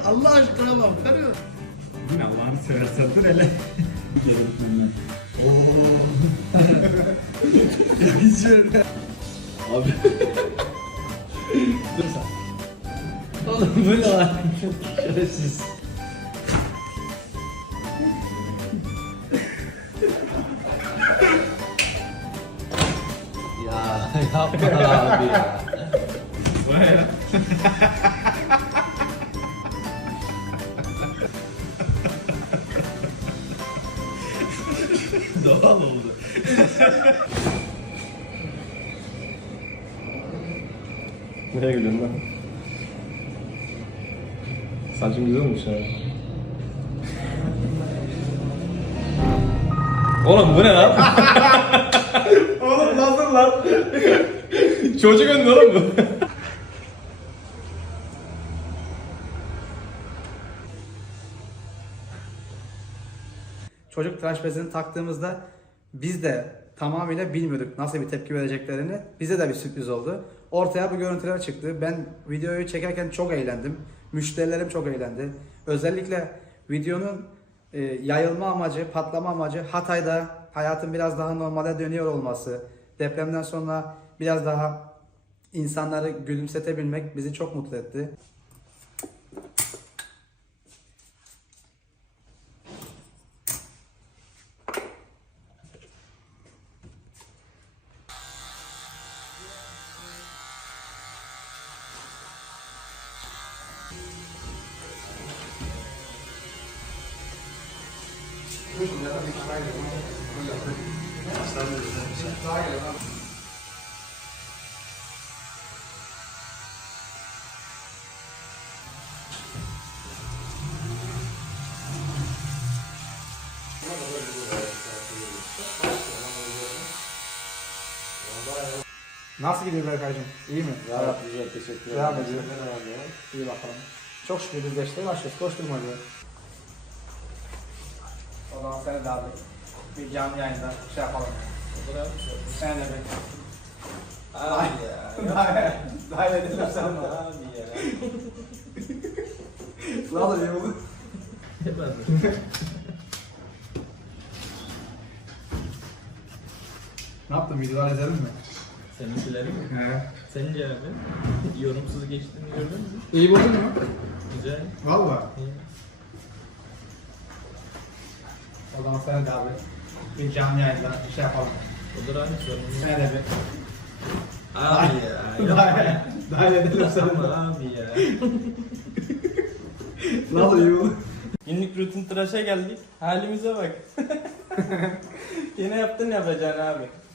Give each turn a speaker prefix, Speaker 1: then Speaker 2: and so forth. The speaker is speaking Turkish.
Speaker 1: Allah aşkına bak karıyor.
Speaker 2: Bu ne Allah'ını seversen dur hele.
Speaker 1: Şöyle.
Speaker 3: Abi.
Speaker 1: Dur sen.
Speaker 3: Oğlum bu ne lan? Şerefsiz. Ya yapma abi ya.
Speaker 2: Vay ya.
Speaker 3: Doğal oldu.
Speaker 4: Nereye gidiyorsun lan? Saçın güzel olmuş ya. Oğlum bu ne lan? Oğlum nasıl lan? Çocuk önünde oğlum bu.
Speaker 1: Çocuk tıraş bezini taktığımızda biz de tamamıyla bilmiyorduk nasıl bir tepki vereceklerini. Bize de bir sürpriz oldu. Ortaya bu görüntüler çıktı. Ben videoyu çekerken çok eğlendim. Müşterilerim çok eğlendi. Özellikle videonun yayılma amacı, patlama amacı Hatay'da hayatın biraz daha normale dönüyor olması, depremden sonra biraz daha insanları gülümsetebilmek bizi çok mutlu etti. Nasıl gidiyor Berkay'cığım? İyi mi?
Speaker 4: Gayet güzel, teşekkür ederim.
Speaker 1: Devam ediyor.
Speaker 4: Ne var ya?
Speaker 1: İyi bakalım. Çok şükür biz 5'te başlıyoruz. Koşturma diyor. O zaman seni de abi bir canlı yayında şey yapalım. Sen de bekle.
Speaker 3: Abi ya.
Speaker 1: Dahil edelim sen de.
Speaker 3: Abi ya.
Speaker 1: Ne olur iyi olur. Ne yaptın? Videolar izledin mi?
Speaker 5: Seninkileri mi?
Speaker 1: He.
Speaker 5: Sence abi? Yorumsuz geçtiğini gördün mü?
Speaker 1: İyi buldun mu?
Speaker 5: Güzel.
Speaker 1: Valla. O zaman sen de abi bir canlı yayında şey yapalım.
Speaker 5: Olur abi sorun yok.
Speaker 1: Sen de bir.
Speaker 5: Abi ya. Yapma ya.
Speaker 1: Dahil edelim sen de.
Speaker 5: Yapma abi ya.
Speaker 1: Ne olur iyi olur.
Speaker 5: Günlük rutin tıraşa geldik. Halimize bak. Yine yaptın yapacağını abi.